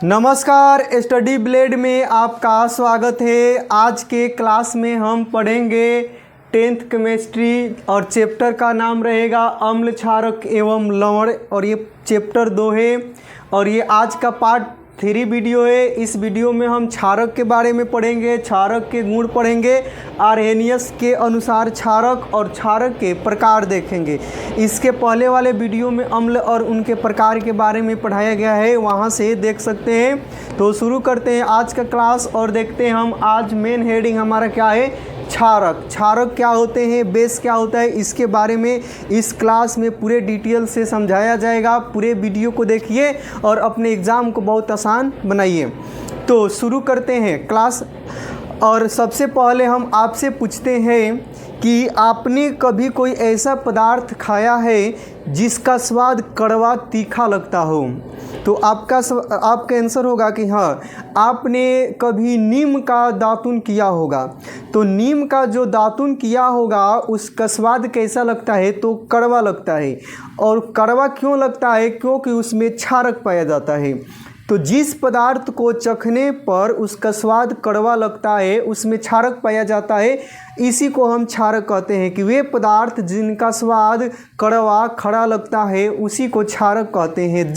नमस्कार, study blade में आपका स्वागत है। आज के क्लास में हम पढ़ेंगे 10th केमिस्ट्री और चैप्टर का नाम रहेगा अम्ल क्षारक एवं लवण और ये चैप्टर 2 है और ये आज का पार्ट 3 वीडियो है। इस वीडियो में हम क्षारक के बारे में पढ़ेंगे, क्षारक के गुण पढ़ेंगे, आर्हेनियस के अनुसार क्षारक और क्षारक के प्रकार देखेंगे। इसके पहले वाले वीडियो में अम्ल और उनके प्रकार के बारे में पढ़ाया गया है, वहां से देख सकते हैं। तो शुरू करते हैं आज का क्लास और देखते हैं हम आज मेन हेडिंग हमारा क्या है, क्षारक। क्षारक क्या होते हैं, बेस क्या होता है, इसके बारे में इस क्लास में पूरे डिटेल से समझाया जाएगा। पूरे वीडियो को देखिए और अपने एग्ज़ाम को बहुत आसान बनाइए। तो शुरू करते हैं क्लास। और सबसे पहले हम आपसे पूछते हैं कि आपने कभी कोई ऐसा पदार्थ खाया है जिसका स्वाद कड़वा तीखा लगता हो? तो आपका आंसर होगा कि हाँ, आपने कभी नीम का दातुन किया होगा। तो नीम का जो दातुन किया होगा उसका स्वाद कैसा लगता है, तो कड़वा लगता है। और कड़वा क्यों लगता है, क्योंकि उसमें क्षारक पाया जाता है। तो जिस पदार्थ को चखने पर उसका स्वाद कड़वा लगता है उसमें क्षारक पाया जाता है, इसी को हम क्षारक कहते हैं। कि वे पदार्थ जिनका स्वाद कड़वा खड़ा लगता है उसी को क्षारक कहते हैं।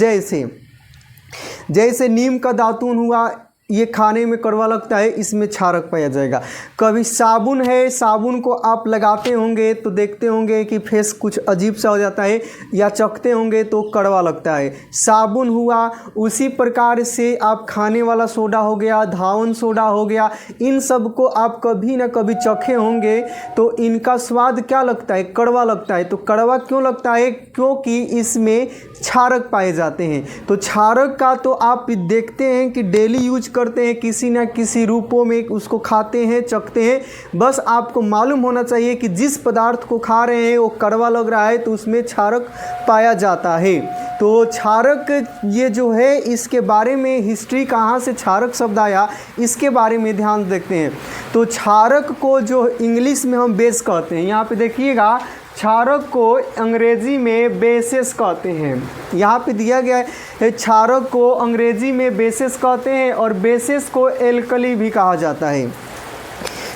जैसे नीम का दातुन हुआ, ये खाने में कड़वा लगता है, इसमें क्षारक पाया जाएगा। कभी साबुन है, साबुन को आप लगाते होंगे तो देखते होंगे कि फेस कुछ अजीब सा हो जाता है, या चखते होंगे तो कड़वा लगता है, साबुन हुआ। उसी प्रकार से आप खाने वाला सोडा हो गया, धावन सोडा हो गया, इन सब को आप कभी ना कभी चखे होंगे तो इनका स्वाद क्या लगता है, कड़वा लगता है। तो कड़वा क्यों लगता है, क्योंकि इसमें क्षारक पाए जाते हैं। तो क्षारक का तो आप देखते हैं कि डेली यूज करते हैं, किसी न किसी रूपों में उसको खाते हैं, चखते हैं। बस आपको मालूम होना चाहिए कि जिस पदार्थ को खा रहे हैं वो कड़वा लग रहा है तो उसमें क्षारक पाया जाता है। तो क्षारक ये जो है, इसके बारे में हिस्ट्री, कहाँ से क्षारक शब्द आया इसके बारे में ध्यान देखते हैं। तो क्षारक को जो इंग्लिश में हम बेस कहते हैं, यहाँ पे देखिएगा, क्षारक को अंग्रेजी में बेसिस कहते हैं। यहाँ पे दिया गया है क्षारक को अंग्रेजी में बेसिस कहते हैं और बेसिस को एल्कली भी कहा जाता है।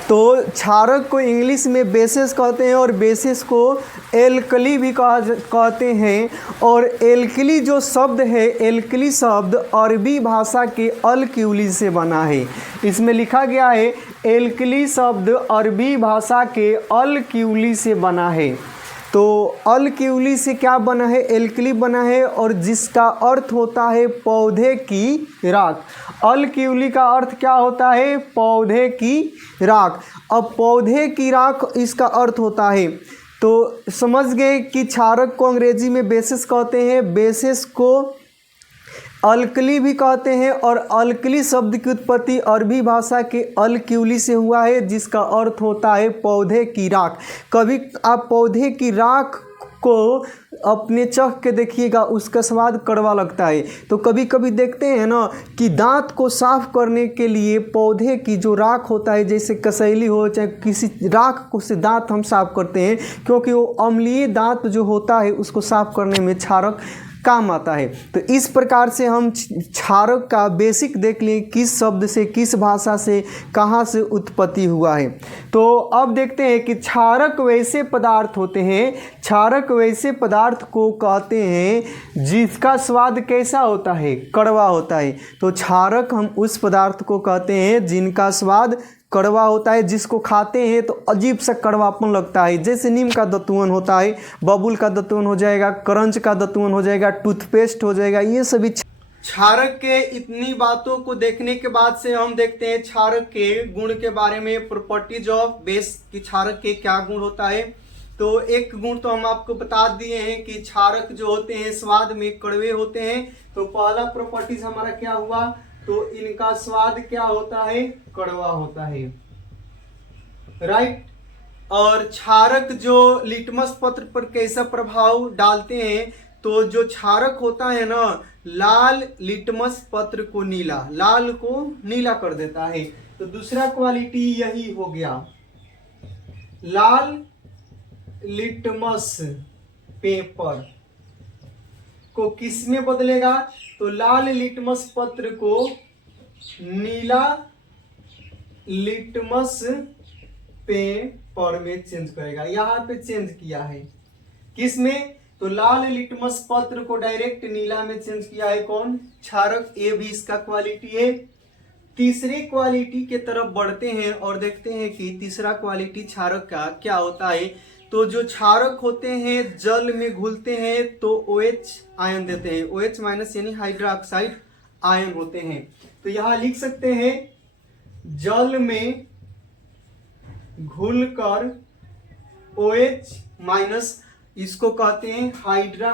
तो क्षारक को इंग्लिश में बेसिस कहते हैं और बेसिस को एल्कली भी कहते हैं। और एल्कली जो शब्द है, एल्कली शब्द अरबी भाषा के अल-क्यूली से बना है। इसमें लिखा गया है एल्कली शब्द अरबी भाषा के अल-क्यूली से बना है। तो अल-क्यूली से क्या बना है, एल्कली बना है, और जिसका अर्थ होता है पौधे की राख। अल-क्यूली का अर्थ क्या होता है, पौधे की राख। अब पौधे की राख इसका अर्थ होता है। तो समझ गए कि क्षारक को अंग्रेजी में बेसिस कहते हैं, बेसिस को अल्कली भी कहते हैं। और अल्कली शब्द की उत्पत्ति अरबी भाषा के अल-क्यूली से हुआ है, जिसका अर्थ होता है पौधे की राख। कभी आप पौधे की राख को अपने चख के देखिएगा, उसका स्वाद कड़वा लगता है। तो कभी कभी देखते हैं ना कि दांत को साफ करने के लिए पौधे की जो राख होता है, जैसे कसैली हो चाहे किसी राख को से दांत हम साफ करते हैं, क्योंकि वो अम्लीय दांत जो होता है उसको साफ करने में क्षारक काम आता है। तो इस प्रकार से हम क्षारक का बेसिक देख लें, किस शब्द से, किस भाषा से, कहाँ से उत्पत्ति हुआ है। तो अब देखते हैं कि क्षारक वैसे पदार्थ होते हैं, क्षारक वैसे पदार्थ को कहते हैं जिसका स्वाद कैसा होता है, कड़वा होता है। तो क्षारक हम उस पदार्थ को कहते हैं जिनका स्वाद कड़वा होता है, जिसको खाते हैं तो अजीब सा कड़वापन लगता है। जैसे नीम का दतुअन होता है, बबूल का दतुअन हो जाएगा, करंज का दतुअन हो जाएगा, टूथपेस्ट हो जाएगा, ये सभी क्षारक के। इतनी बातों को देखने के बाद से हम देखते हैं क्षारक के गुण के बारे में, प्रॉपर्टीज ऑफ बेस की क्षारक के क्या गुण होता है। तो एक गुण तो हम आपको बता दिए हैं कि क्षारक जो होते हैं स्वाद में कड़वे होते हैं। तो पहला प्रॉपर्टीज हमारा क्या हुआ, तो इनका स्वाद क्या होता है, कड़वा होता है, राइट। और क्षारक जो लिटमस पत्र पर कैसा प्रभाव डालते हैं, तो जो क्षारक होता है ना, लाल लिटमस पत्र को नीला, लाल को नीला कर देता है। तो दूसरा क्वालिटी यही हो गया, लाल लिटमस पेपर को किस में बदलेगा, तो लाल लिटमस पत्र को नीला लिटमस पेपर में चेंज करेगा। यहाँ पे चेंज किया है किस में, तो लाल लिटमस पत्र को डायरेक्ट नीला में चेंज किया है कौन, क्षारक। ये भी इसका क्वालिटी है। तीसरे क्वालिटी के तरफ बढ़ते हैं और देखते हैं कि तीसरा क्वालिटी क्षारक का क्या होता है। तो जो क्षारक होते हैं जल में घुलते हैं तो OH आयन देते हैं, OH माइनस यानी हाइड्रोक्साइड आयन होते हैं। तो यहां लिख सकते हैं जल में घुलकर OH माइनस, इसको कहते हैं हाइड्रा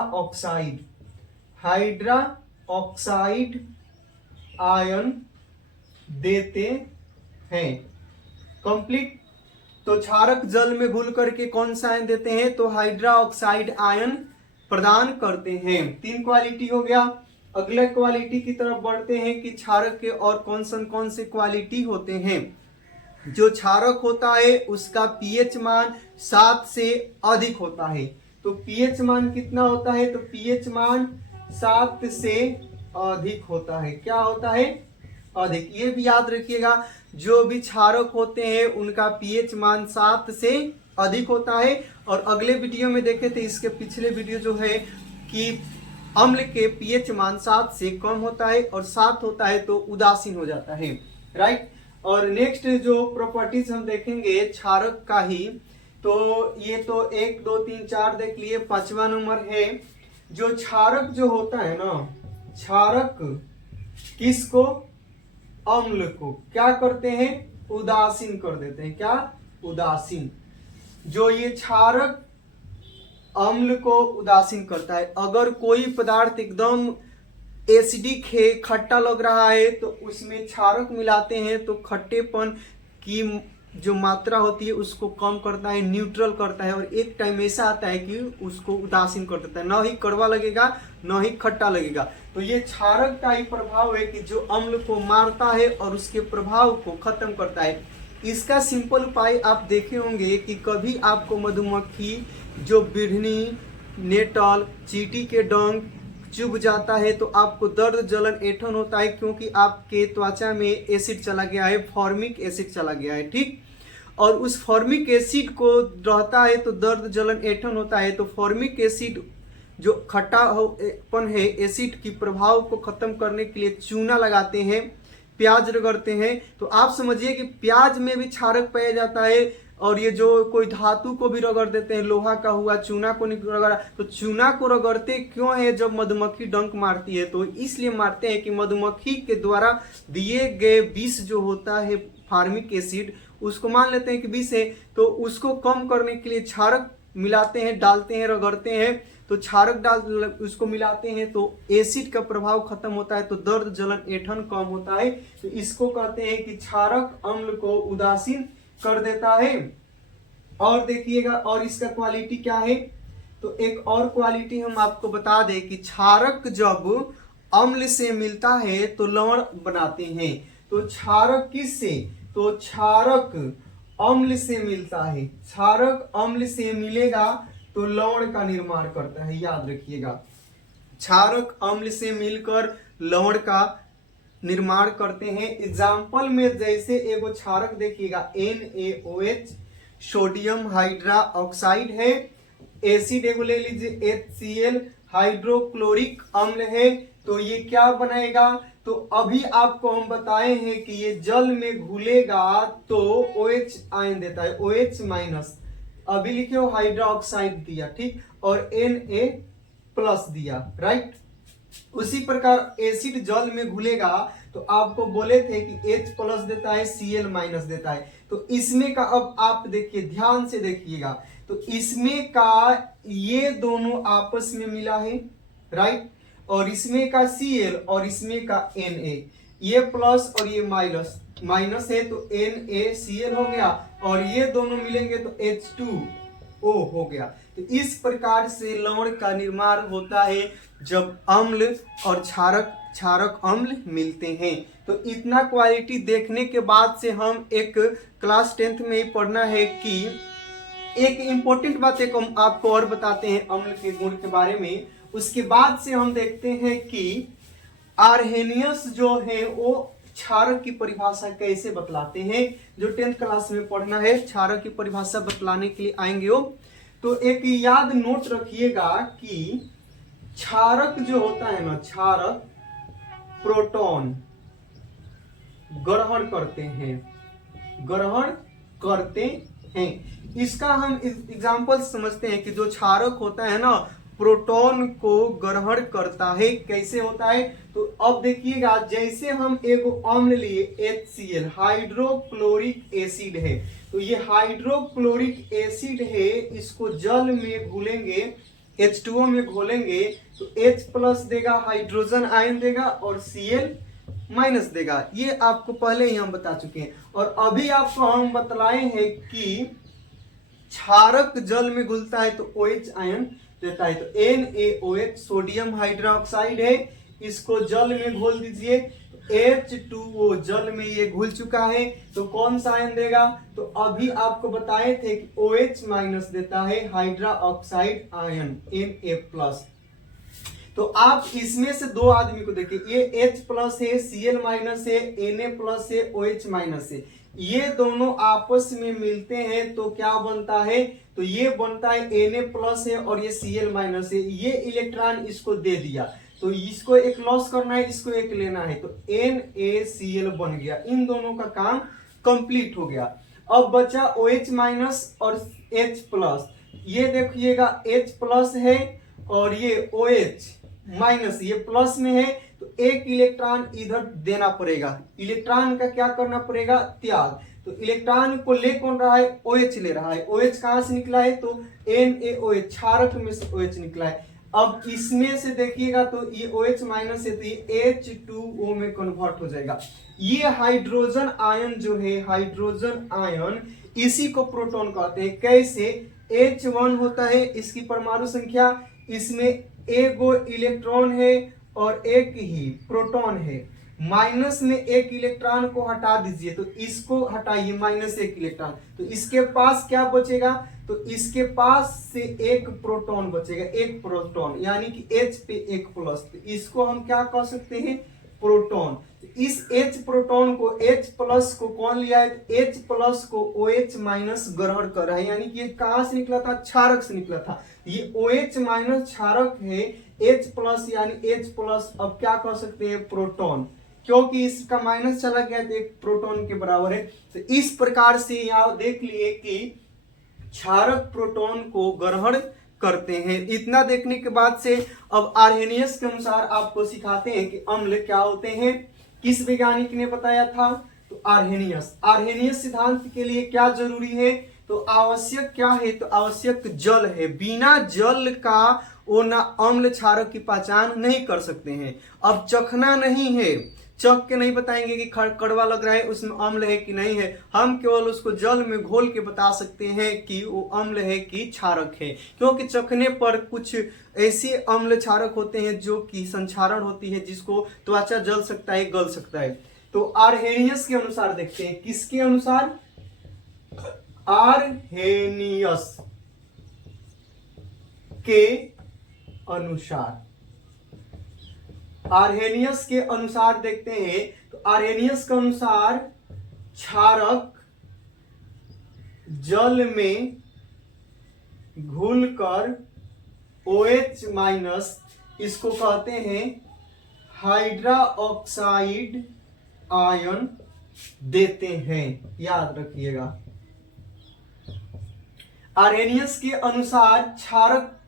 ऑक्साइड आयन देते हैं। कंप्लीट। तो क्षारक जल में घुल करके कौन सा आयन देते हैं, तो हाइड्रा ऑक्साइड आयन प्रदान करते हैं। 3 क्वालिटी हो गया। अगले क्वालिटी की तरफ बढ़ते हैं कि क्षारक के और कौन से क्वालिटी होते हैं। जो क्षारक होता है उसका pH मान 7 से अधिक होता है। तो pH मान कितना होता है, तो pH मान 7 से अधिक होता है। क्या होता है, अधिक। ये भी याद रखिएगा, जो भी क्षारक होते हैं उनका pH मान 7 से अधिक होता है। और अगले वीडियो में देखे थे, इसके पिछले वीडियो जो है कि अम्ल के pH मान 7 से कम होता है और 7 होता है तो उदासीन हो जाता है, राइट। और नेक्स्ट जो प्रॉपर्टीज हम देखेंगे क्षारक का ही, तो ये तो 1 2 3 4 देख लिए। 5वां नंबर है जो क्षारक जो होता है ना, क्षारक किसको, अम्ल को क्या करते हैं, उदासीन कर देते हैं। क्या, उदासीन। जो ये क्षारक अम्ल को उदासीन करता है। अगर कोई पदार्थ एकदम एसिडिक है, खट्टा लग रहा है, तो उसमें क्षारक मिलाते हैं तो खट्टेपन की जो मात्रा होती है उसको कम करता है, न्यूट्रल करता है। और एक टाइम ऐसा आता है कि उसको उदासीन कर देता है, न ही कड़वा लगेगा न ही खट्टा लगेगा। तो ये क्षारक का ही प्रभाव है कि जो अम्ल को मारता है और उसके प्रभाव को खत्म करता है। इसका सिंपल उपाय आप देखे होंगे कि कभी आपको मधुमक्खी जो बिढ़नी, नेटल, चींटी के डंक चुभ जाता है तो आपको दर्द, जलन, ऐंठन होता है, क्योंकि आपके त्वचा में एसिड चला गया है, फॉर्मिक एसिड चला गया है, ठीक। और उस फॉर्मिक एसिड को रहता है तो दर्द, जलन, ऐंठन होता है। तो फॉर्मिक एसिड जो खट्टापन है, एसिड की प्रभाव को खत्म करने के लिए चूना लगाते हैं, प्याज रगड़ते हैं। तो आप समझिए कि प्याज में भी क्षारक पाया जाता है। और ये जो कोई धातु को भी रगड़ देते हैं, लोहा का हुआ, चूना को नहीं रगड़ा, तो चूना को रगड़ते क्यों है जब मधुमक्खी डंक मारती है, तो इसलिए मारते हैं कि मधुमक्खी के द्वारा दिए गए विष जो होता है फॉर्मिक एसिड, उसको मान लेते हैं कि विष है, तो उसको कम करने के लिए क्षारक मिलाते हैं, डालते हैं, रगड़ते हैं। तो क्षारक डाल उसको मिलाते हैं तो एसिड का प्रभाव खत्म होता है, तो दर्द, जलन, ऐंठन कम होता है। तो इसको कहते हैं कि क्षारक अम्ल को उदासीन कर देता है। और देखिएगा, और इसका क्वालिटी क्या है, तो एक और क्वालिटी हम आपको बता दें कि क्षारक जब अम्ल से मिलता है तो लवण बनाते हैं। तो क्षारक किससे, तो क्षारक अम्ल से मिलता है। क्षारक अम्ल से मिलेगा तो लवण का निर्माण करता है, याद रखिएगा। क्षारक अम्ल से मिलकर लवण का निर्माण करते हैं। एग्जाम्पल में जैसे एगो क्षारक देखिएगा NaOH, सोडियम हाइड्रा ऑक्साइड है। एसिड एगो ले लीजिए HCl, हाइड्रोक्लोरिक अम्ल है। तो ये क्या बनाएगा, तो अभी आपको हम बताए हैं कि ये जल में घुलेगा तो OH आयन देता है, OH माइनस। अभी लिखे हो हाइड्रा ऑक्साइड दिया, ठीक, और Na प्लस दिया, राइट। उसी प्रकार एसिड जल में घुलेगा तो आपको बोले थे कि H प्लस देता है, Cl माइनस देता है। तो इसमें का अब आप देखिए, ध्यान से देखिएगा, तो इसमें का ये दोनों आपस में मिला है, राइट, और इसमें का Cl और इसमें का Na, ये प्लस और ये माइनस है तो NaCl हो गया, और ये दोनों मिलेंगे तो H2O हो गया। तो इस प्रकार से लवण का निर्माण होता है जब अम्ल और क्षारक अम्ल मिलते हैं। तो इतना क्वालिटी देखने के बाद से हम एक क्लास 10th में ही पढ़ना है कि एक इम्पोर्टेंट बात एक हम आपको और बताते हैं अम्ल के गुण के बारे में। उसके बाद से हम देखते हैं कि आर्हेनियस जो है वो क्षारक की परिभाषा कैसे बतलाते हैं। जो 10th क्लास में पढ़ना है क्षारक की परिभाषा बतलाने के लिए आएंगे हो, तो एक याद नोट रखिएगा कि क्षारक जो होता है ना, क्षारक प्रोटॉन ग्रहण करते हैं। इसका हम एग्जांपल समझते हैं कि जो क्षारक होता है ना प्रोटॉन को ग्रहण करता है। कैसे होता है तो अब देखिएगा, जैसे हम एक अम्ल लिए HCl हाइड्रोक्लोरिक एसिड है, तो ये हाइड्रोक्लोरिक एसिड है, इसको जल में घोलेंगे, H2O में घोलेंगे तो H+ देगा, हाइड्रोजन आयन देगा और Cl- देगा। ये आपको पहले ही हम बता चुके हैं। और अभी आपको हम बतलाए हैं कि क्षारक जल में घुलता है तो OH आयन देता है। तो NaOH सोडियम हाइड्रोक्साइड है, इसको जल में घोल दीजिए, H2O जल में ये घुल चुका है तो कौन सा आयन देगा, तो अभी आपको बताए थे कि OH- देता है हाइड्रोक्साइड आयन Na+। तो आप इसमें से दो आदमी को देखिए, ये H+ है, Cl- है, Na+ है, OH- है, ये दोनों आपस में मिलते हैं तो क्या बनता है, तो ये बनता है Na+ है और ये Cl- है। ये इलेक्ट्रॉन इसको दे दिया तो इसको एक लॉस करना है, इसको एक लेना है, तो NaCl बन गया। इन दोनों का काम कंप्लीट हो गया। अब बचा OH- और H+। ये देखिएगा H+ है और ये OH- ये प्लस में है तो एक इलेक्ट्रॉन इधर देना पड़ेगा। इलेक्ट्रॉन का क्या करना पड़ेगा, त्याग। तो इलेक्ट्रॉन को ले कौन रहा है, OH ले रहा है। OH कहां से निकला है, तो NaOH क्षारक में से OH निकला है। अब इसमें से देखिएगा तो ये OH- है तो ये H2O में कन्वर्ट हो जाएगा। ये हाइड्रोजन आयन जो है, हाइड्रोजन आयन, इसी को प्रोटॉन कहते हैं। कैसे, H1 होता है, इसकी परमाणु संख्या, इसमें एक इलेक्ट्रॉन है और एक ही प्रोटॉन है। माइनस में एक इलेक्ट्रॉन को हटा दीजिए तो इसको हटाइए, -1 इलेक्ट्रॉन, तो इसके पास क्या बचेगा, तो इसके पास से एक प्रोटॉन बचेगा, एक प्रोटॉन, यानी कि H पे एक प्लस। तो इसको हम क्या कह सकते हैं, प्रोटॉन। इस H प्रोटॉन को, H+ को कौन लिया है, H+ को OH- ग्रहण कर रहा है, यानी कि ये कहां से निकला था, क्षारक से निकला था। ये OH- क्षारक है, H+ यानी H+ अब क्या कह सकते हैं, प्रोटॉन, क्योंकि इसका माइनस चला गया तो एक प्रोटॉन के बराबर है। तो इस प्रकार से यहां देख लिए कि क्षारक प्रोटॉन को ग्रहण करते हैं। इतना देखने के बाद से अब आर्हेनियस के अनुसार आपको सिखाते हैं कि अम्ल क्या होते हैं। किस वैज्ञानिक ने बताया था, तो आर्हेनियस। आर्हेनियस सिद्धांत के लिए क्या जरूरी है, तो आवश्यक क्या है, तो आवश्यक जल है। बिना जल का वो ना अम्ल क्षारक की पहचान नहीं कर सकते हैं। अब चखना नहीं है, चख के नहीं बताएंगे कि कड़वा लग रहा है, उसमें अम्ल है कि नहीं है, हम केवल उसको जल में घोल के बता सकते हैं कि वो अम्ल है कि क्षारक है। क्योंकि चखने पर कुछ ऐसे अम्ल क्षारक होते हैं जो कि संक्षारण होती है, जिसको त्वचा जल सकता है, गल सकता है। तो आर्हेनियस के अनुसार देखते हैं, किसके अनुसार, आर्हेनियस के अनुसार। आर्हेनियस के अनुसार देखते हैं, तो आर्हेनियस के अनुसार क्षारक जल में घुलकर OH- इसको कहते हैं हाइड्रोक्साइड आयन देते हैं, याद रखिएगा। आर्हेनियस के अनुसार क्षारक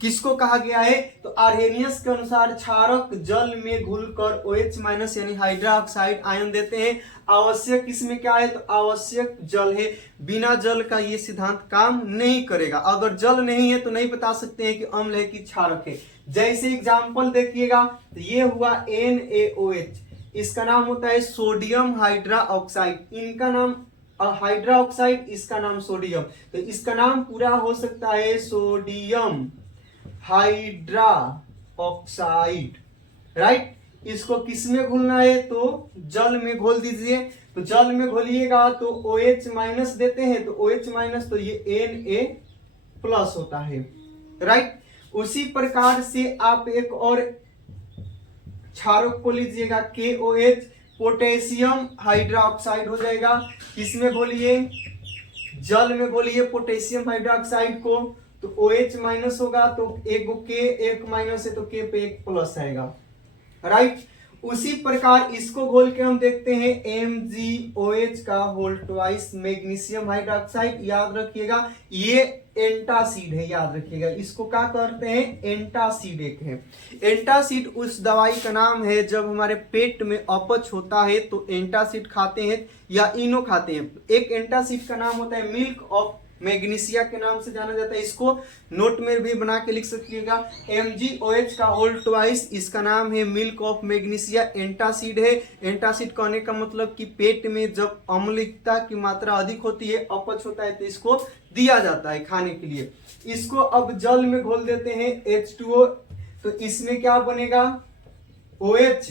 किसको कहा गया है, तो आर्हेनियस के अनुसार क्षारक जल में घुलकर OH- यानी हाइड्रोक्साइड आयन देते हैं। आवश्यक इसमें क्या है, तो आवश्यक जल है। बिना जल का ये सिद्धांत काम नहीं करेगा। अगर जल नहीं है तो नहीं बता सकते हैं कि अम्ल है कि क्षारक है। जैसे एग्जाम्पल देखिएगा, तो ये हुआ NaOH, इसका नाम होता है सोडियम हाइड्रोक्साइड, इनका नाम हाइड्रोक्साइड, इसका नाम सोडियम। तो इसका नाम पूरा हो सकता है सोडियम हाइड्रोक्साइड, राइट। इसको किस में घोलना है, तो जल में घोल दीजिए। तो जल में घोलिएगा तो OH- देते हैं, तो OH- तो ये Na+ होता है, राइट। उसी प्रकार से आप एक और क्षारक को लीजिएगा KOH, पोटेशियम हाइड्रोक्साइड हो जाएगा। इसमें बोलिए जल में बोलिए पोटेशियम हाइड्रोक्साइड को, तो OH माइनस होगा, तो एक K एक माइनस है तो K पे एक प्लस आएगा, राइट। उसी प्रकार इसको घोल के हम देखते हैं MgOH का होल ट्वाइस मैग्नीशियम हाइड्रोक्साइड। याद रखिएगा ये एंटासिड है, याद रखिएगा इसको क्या करते हैं, एंटासिड एक है। एंटासिड उस दवाई का नाम है जब हमारे पेट में अपच होता है तो एंटासिड खाते हैं या इनो खाते हैं। एक एंटासिड का नाम होता है मिल्क ऑफ मैग्नीशिया के नाम से जाना जाता है। इसको नोट में भी बना के लिख सकिएगा। MgOH का होल ट्वाइस, इसका नाम है मिल्क ऑफ मैग्नीशिया, एंटासिड है। एंटासिड कहने का मतलब कि पेट में जब अम्लता की मात्रा अधिक होती है, अपच होता है, तो इसको दिया जाता है खाने के लिए। इसको अब जल में घोल देते हैं H2O, तो इसमें क्या बनेगा OH,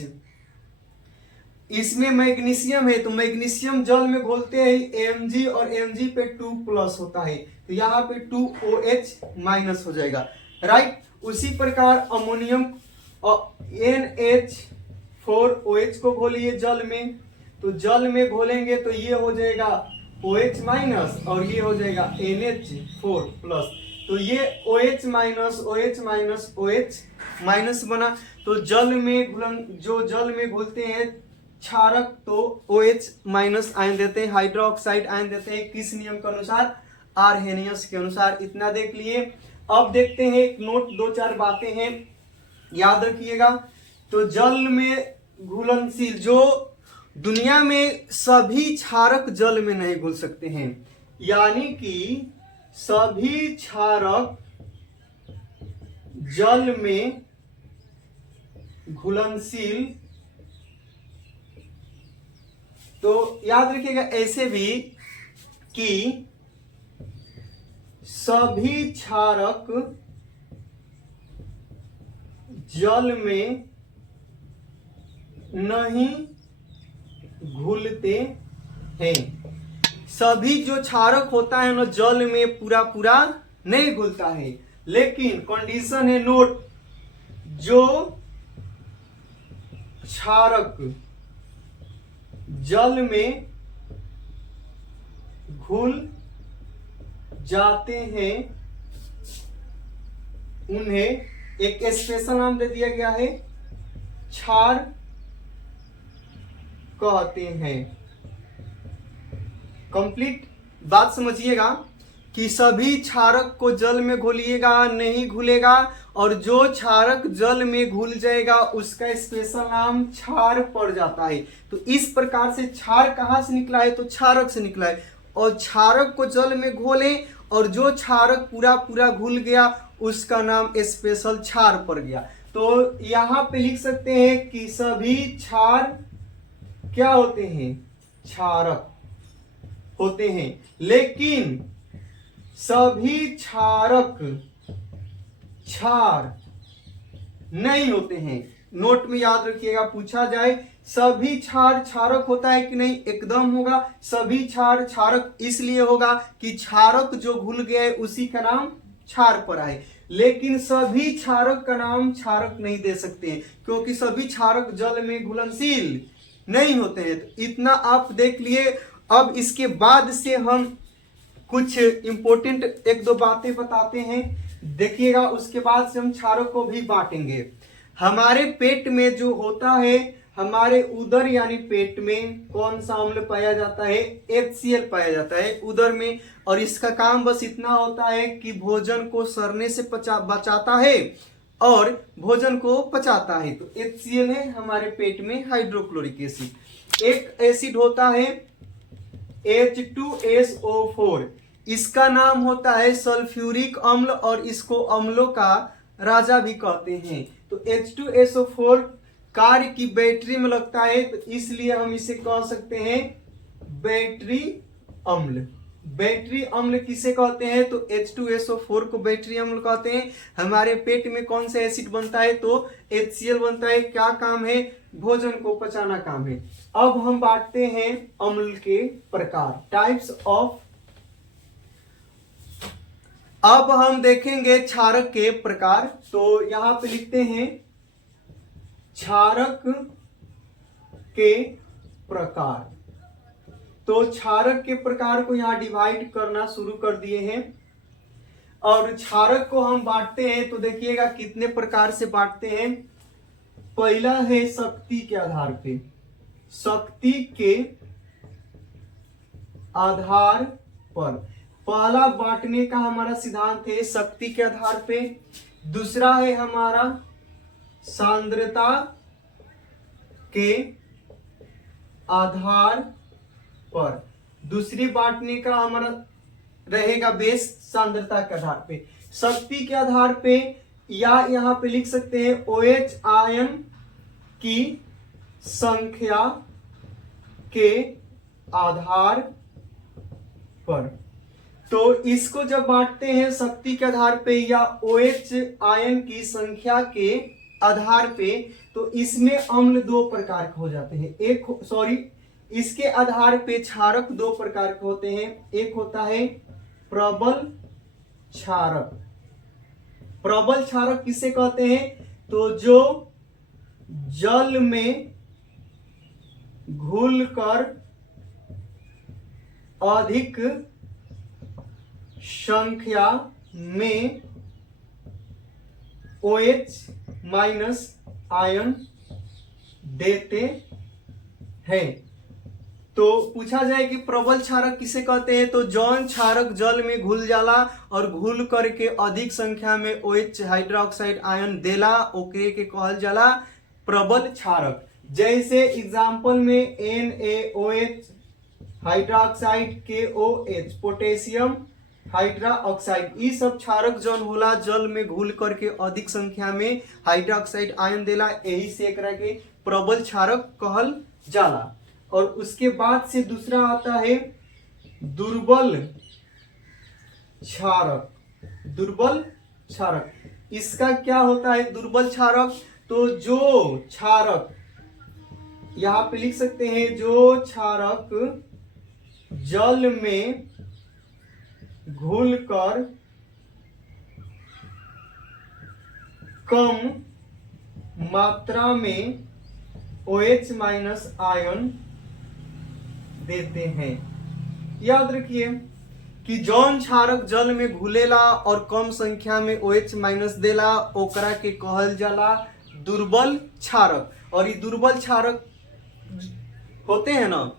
इसमें मैग्नीशियम है तो मैग्नीशियम जल में घोलते हैं Mg और Mg पे 2 प्लस होता है, तो यहाँ पे 2OH माइनस हो जाएगा, राइट। उसी प्रकार अमोनियम NH4OH को घोलिए जल में, तो जल में घोलेंगे तो ये हो जाएगा OH माइनस और ये हो जाएगा NH4 प्लस, तो ये OH minus OH minus OH minus बना। तो जल में घुलन, जो जल में घुलते हैं क्षारक तो OH माइनस आयन देते हैं, हाइड्रोक्साइड आयन देते हैं, किस नियम के अनुसार, आर्हेनियस के अनुसार। इतना देख लिए। अब देखते हैं एक नोट, 2-4 बातें हैं याद रखिएगा। तो जल में घुलनशील, जो दुनिया में सभी क्षारक जल में नहीं घुल सकते हैं, यानी कि सभी क्षारक जल में घुलनशील, तो याद रखिएगा ऐसे भी कि सभी क्षारक जल में नहीं घुलते हैं। सभी जो क्षारक होता है ना जल में पूरा पूरा नहीं घुलता है, लेकिन कंडीशन है नोट, जो क्षारक जल में घुल जाते हैं उन्हें एक स्पेशल नाम दे दिया गया है, क्षार कहते हैं। कंप्लीट बात समझिएगा कि सभी क्षारक को जल में घोलिएगा नहीं घुलेगा, और जो क्षारक जल में घुल जाएगा उसका स्पेशल नाम क्षार पड़ जाता है। तो इस प्रकार से क्षार कहाँ से निकला है, तो क्षारक से निकला है। और क्षारक को जल में घोले और जो क्षारक पूरा पूरा घुल गया उसका नाम स्पेशल क्षार पड़ गया। तो यहाँ पे लिख सकते हैं कि सभी क्षार क्या होते हैं, क्षारक होते हैं, लेकिन सभी क्षारक क्षार नहीं होते हैं। नोट में याद रखिएगा, पूछा जाए सभी क्षार क्षारक होता है कि नहीं, एकदम होगा। सभी क्षार क्षारक इसलिए होगा कि क्षारक जो घुल गया है उसी का नाम क्षार पड़ा है, लेकिन सभी क्षारक का नाम क्षारक नहीं दे सकते हैं क्योंकि सभी क्षारक जल में घुलनशील नहीं होते हैं। तो इतना आप देख लिए। अब इसके बाद से हम कुछ इंपॉर्टेंट 1-2 बातें बताते हैं, देखिएगा। उसके बाद से हम क्षारक को भी बांटेंगे। हमारे पेट में जो होता है, हमारे उदर यानी पेट में कौन सा अम्ल पाया जाता है, HCl पाया जाता है उदर में, और इसका काम बस इतना होता है कि भोजन को सड़ने से बचाता है और भोजन को पचाता है। तो HCl है हमारे पेट में हाइड्रोक्लोरिक एसिड। एक एसिड होता है H2SO4, इसका नाम होता है सल्फ्यूरिक अम्ल और इसको अम्लों का राजा भी कहते हैं। तो H2SO4 कार्य की बैटरी में लगता है, तो इसलिए हम इसे कह सकते हैं बैटरी अम्ल। बैटरी अम्ल किसे कहते हैं, तो H2SO4 को बैटरी अम्ल कहते हैं। हमारे पेट में कौन सा एसिड बनता है, तो HCl बनता है। क्या काम है, भोजन को पचाना काम है। अब हम बांटते हैं अम्ल के प्रकार, टाइप्स ऑफ अब हम देखेंगे क्षारक के प्रकार। तो यहां पे लिखते हैं क्षारक के प्रकार। तो क्षारक के प्रकार को यहां डिवाइड करना शुरू कर दिए हैं और क्षारक को हम बांटते हैं। तो देखिएगा कितने प्रकार से बांटते हैं। पहला है शक्ति के आधार पे, शक्ति के आधार पर पहला बांटने का हमारा सिद्धांत है शक्ति के आधार पे। दूसरा है हमारा सांद्रता के आधार पर। दूसरी बांटने का हमारा रहेगा बेस सांद्रता के आधार पे। शक्ति के आधार पे या यहां पे लिख सकते हैं OH आयन की संख्या के आधार पर। तो इसको जब बांटते हैं शक्ति के आधार पे या OH आयन की संख्या के आधार पे, तो इसमें अम्ल दो प्रकार के हो जाते हैं। इसके आधार पे क्षारक दो प्रकार के होते हैं। एक होता है प्रबल क्षारक। प्रबल क्षारक किसे कहते हैं? तो जो जल में घुलकर अधिक संख्या में OH माइनस आयन देते हैं। तो पूछा जाए कि प्रबल क्षारक किसे कहते हैं? तो जौन क्षारक जल में घुल जाला और घुल करके अधिक संख्या में OH हाइड्रोक्साइड आयन देला, ओकरे के कहल जाला प्रबल क्षारक। जैसे एग्जांपल में NaOH hydroxide, KOH potassium hydroxide, ये सब क्षारक जौन होला जल में घुल करके अधिक संख्या में हाइड्रोक्साइड आयन देला, यही से एकरा के प्रबल क्षारक कहल जाला। और उसके बाद से दूसरा आता है दुर्बल क्षारक। दुर्बल क्षारक इसका क्या होता है? दुर्बल क्षारक तो जो क्षारक यहां पे लिख सकते हैं जो क्षारक जल में घुलकर कम मात्रा में OH माइनस आयन देते हैं। याद रखिए कि जौन क्षारक जल में घुलेला और कम संख्या में OH माइनस देला, ओकरा के कहल जाला दुर्बल क्षारक। और ये दुर्बल क्षारक होते हैं ना,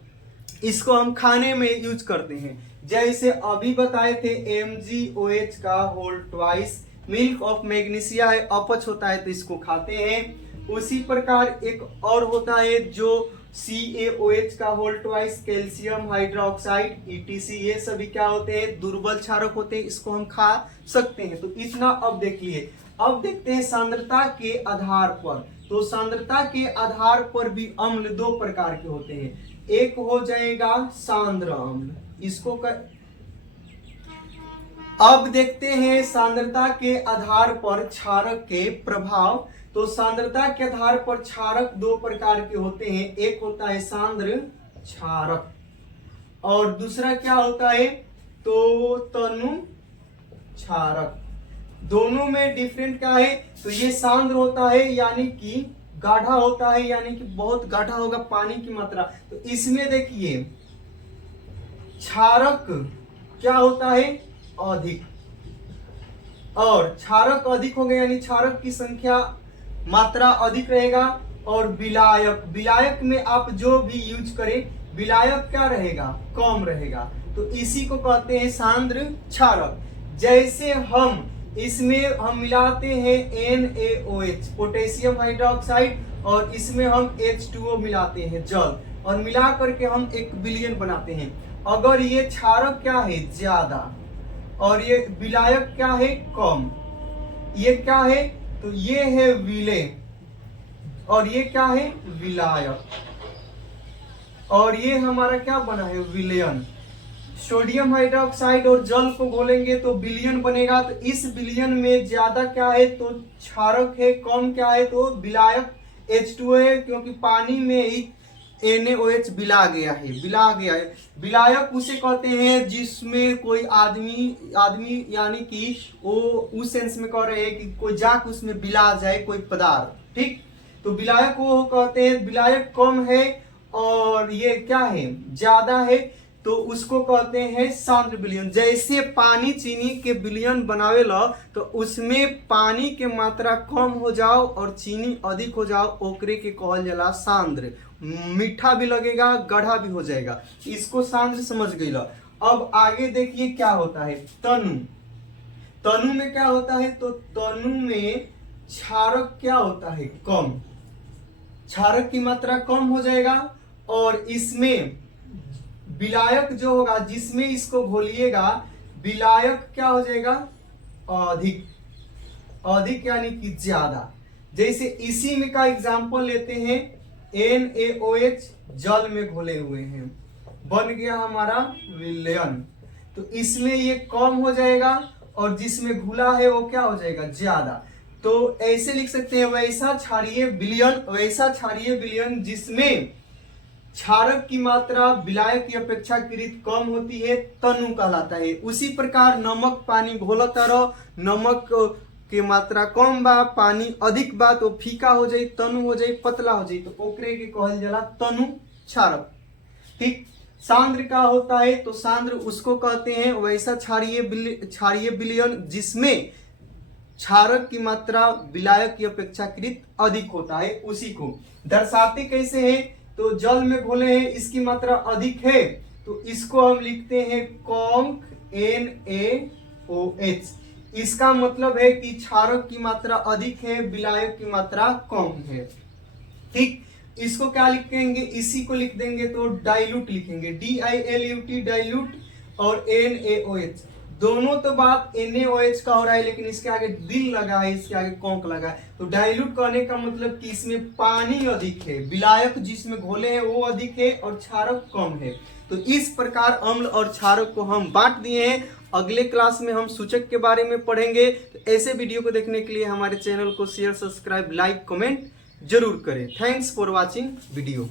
इसको हम खाने में यूज करते हैं। जैसे अभी बताए थे MgOH का whole twice, milk of magnesia है, अपच होता है तो इसको खाते हैं। उसी प्रकार एक और होता है जो CaOH का whole twice, calcium hydroxide ETC, ये सभी क्या होते हैं? दुर्बल क्षारक होते हैं, इसको हम खा सकते हैं। तो इतना अब देख लिए। अब देखते हैं सांद्रता के आधार पर। तो सांद्रता के आधार पर भी अम्ल दो प्रकार के होते हैं। एक हो जाएगा सांद्र अम्ल, इसको अब देखते हैं सांद्रता के आधार पर क्षारक के प्रभाव। तो सांद्रता के आधार पर क्षारक दो प्रकार के होते हैं। एक होता है सांद्र क्षारक और दूसरा क्या होता है? तो तनु क्षारक। दोनों में डिफरेंट क्या है? तो ये सांद्र होता है यानी कि गाढ़ा होता है, यानी कि बहुत गाढ़ा होगा पानी की मात्रा। तो इसमें देखिए क्षारक क्या होता है? अधिक। और क्षारक अधिक हो गया यानी क्षारक की संख्या मात्रा अधिक रहेगा। और विलायक, विलायक में आप जो भी यूज करें, विलायक क्या रहेगा? कम रहेगा। तो इसी को कहते हैं सांद्र क्षारक। जैसे हम इसमें हम मिलाते हैं NaOH पोटेशियम हाइड्रोक्साइड और इसमें हम H2O मिलाते हैं जल, और मिला करके हम एक विलयन बनाते हैं। अगर ये क्षारक क्या है? ज्यादा, और ये विलायक क्या है? कम। ये क्या है? तो ये है विलेय और ये क्या है? विलायक। और ये हमारा क्या बना है? विलयन। सोडियम हाइड्रोक्साइड और जल को घोलेंगे तो विलयन बनेगा। तो इस विलयन में ज्यादा क्या है? तो क्षारक है। कम क्या है? तो विलायक H2O है, क्योंकि पानी में ही NaOH बिला गया है, बिला गया है। विलायक उसे कहते हैं जिसमें कोई आदमी यानी कि वो उस सेंस में कह रहे हैं कि कोई जाक उसमें बिला जाए कोई पदार्थ, ठीक। तो विलायक को कहते हैं, विलायक कम है और ये क्या है ज्यादा है, तो उसको कहते हैं सांद्र विलयन। जैसे पानी चीनी के विलयन बनावेला तो उसमें पानी के मात्रा कम हो जाओ और चीनी अधिक हो जाओ, ओकरे के कहल जाला सांद्र। मीठा भी लगेगा, गाढ़ा भी हो जाएगा, इसको सांद्र समझ गईला। अब आगे देखिए क्या होता है तनु। तनु में क्या होता है, तो तनु में क्षारक क्या होता है, कम, क्षारक की मात्रा कम हो जाएगा और इसमें विलायक जो होगा जिसमें इसको घोलिएगा, विलायक क्या हो जाएगा, अधिक, अधिक यानी कि ज्यादा। जैसे इसी में का एग्जांपल लेते हैं, NaOH जल में घोले हुए हैं, बन गया हमारा विलयन, तो इसमें ये कम हो जाएगा और जिसमें घुला है वो क्या हो जाएगा, ज्यादा। तो ऐसे लिख सकते हैं, वैसा क्षारीय विलयन, वैसा क्षारीय विलयन जिसमें क्षारक की मात्रा विलायक की अपेक्षाकृत कम होती है, तनु कहलाता है। उसी प्रकार नमक पानी घोलता रहो, नमक की मात्रा कम बा, पानी अधिक बा तो फीका हो जाए, तनु हो जाए, पतला हो जाए, तो ओकरे के कहल जाला तनु क्षारक, ठीक। सांद्र का होता है, तो सांद्र उसको कहते हैं वैसा क्षारीय विलयन जिसमें क्षारक की मात्रा विलायक की अपेक्षाकृत अधिक होता है। उसी को दर्शाते कैसे है, तो जल में घोले हैं, इसकी मात्रा अधिक है तो इसको हम लिखते हैं कॉन्क NaOH। इसका मतलब है कि क्षारक की मात्रा अधिक है, विलायक की मात्रा कम है, ठीक। इसको क्या लिखेंगे, इसी को लिख देंगे तो डाइल्यूट लिखेंगे, DILUT डाइल्यूट, और NaOH दोनों तो बात NaOH का हो रहा है लेकिन इसके आगे दिल लगा है, इसके आगे कॉन्क लगा है, तो डाइल्यूट कहने का मतलब कि इसमें पानी अधिक है, विलायक जिसमें घोले हैं वो अधिक है और क्षारक कम है। तो इस प्रकार अम्ल और क्षारक को हम बांट दिए हैं। अगले क्लास में हम सूचक के बारे में पढ़ेंगे। तो ऐसे वीडियो को देखने के लिए हमारे चैनल को शेयर, सब्सक्राइब, लाइक, कमेंट जरूर करें। Thanks for watching video.